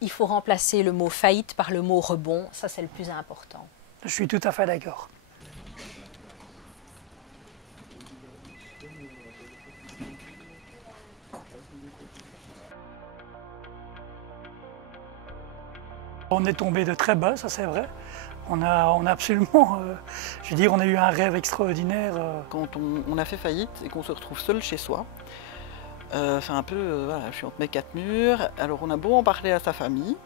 Il faut remplacer le mot faillite par le mot rebond, ça c'est le plus important. Je suis tout à fait d'accord. On est tombé de très bas, ça c'est vrai. On a absolument, je veux dire, on a eu un rêve extraordinaire. Quand on a fait faillite et qu'on se retrouve seul chez soi, c'est un peu, voilà, je suis entre mes quatre murs. Alors on a beau en parler à sa famille,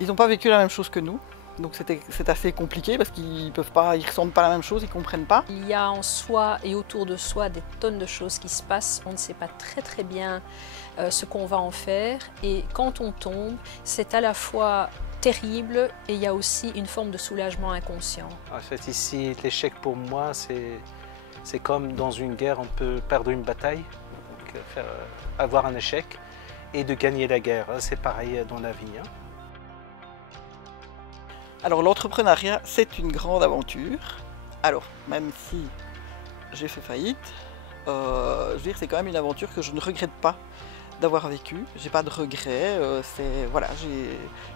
ils n'ont pas vécu la même chose que nous. Donc c'est assez compliqué parce qu'ils ressentent pas la même chose, ils comprennent pas. Il y a en soi et autour de soi des tonnes de choses qui se passent. On ne sait pas très bien ce qu'on va en faire. Et quand on tombe, c'est à la fois terrible et il y a aussi une forme de soulagement inconscient. En fait, ici, l'échec pour moi, c'est comme dans une guerre, on peut perdre une bataille, donc avoir un échec et de gagner la guerre. C'est pareil dans la vie. Alors l'entrepreneuriat, c'est une grande aventure. Alors, même si j'ai fait faillite, je veux dire, c'est quand même une aventure que je ne regrette pas d'avoir vécu. J'ai pas de regrets, voilà,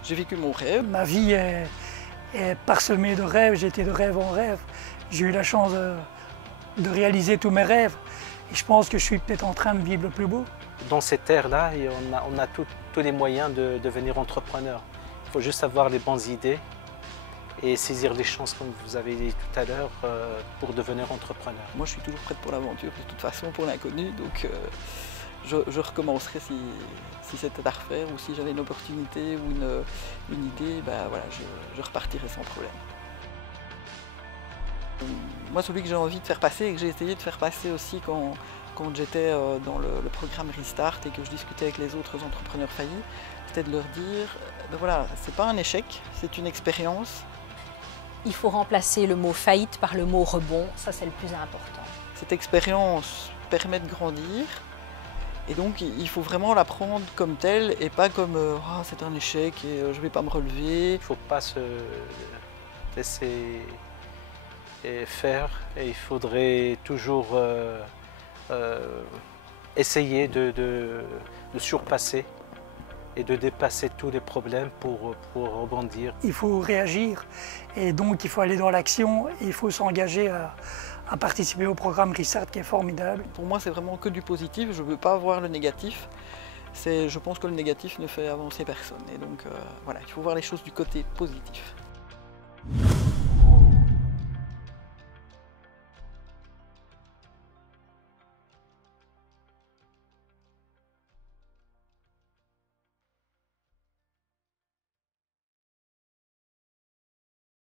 j'ai vécu mon rêve. Ma vie est parsemée de rêves, j'ai été de rêve en rêve. J'ai eu la chance de réaliser tous mes rêves. Et je pense que je suis peut-être en train de vivre le plus beau. Dans cette ère-là, on a tous les moyens de devenir entrepreneur. Il faut juste avoir les bonnes idées et saisir les chances, comme vous avez dit tout à l'heure, pour devenir entrepreneur. Moi, je suis toujours prête pour l'aventure, de toute façon, pour l'inconnu. Donc, je recommencerai si c'était à refaire ou si j'avais une opportunité ou une idée, ben voilà, je repartirai sans problème. Moi, celui que j'ai envie de faire passer et que j'ai essayé de faire passer aussi quand j'étais dans le programme Restart et que je discutais avec les autres entrepreneurs faillis, c'était de leur dire, ben voilà, c'est pas un échec, c'est une expérience. Il faut remplacer le mot faillite par le mot rebond, ça c'est le plus important. Cette expérience permet de grandir et donc il faut vraiment la prendre comme telle et pas comme oh, c'est un échec et je ne vais pas me relever. Il ne faut pas se laisser faire et il faudrait toujours essayer de surpasser et de dépasser tous les problèmes pour rebondir. Il faut réagir et donc il faut aller dans l'action et il faut s'engager à participer au programme Restart qui est formidable. Pour moi, c'est vraiment que du positif, je ne veux pas voir le négatif. Je pense que le négatif ne fait avancer personne et donc voilà, il faut voir les choses du côté positif.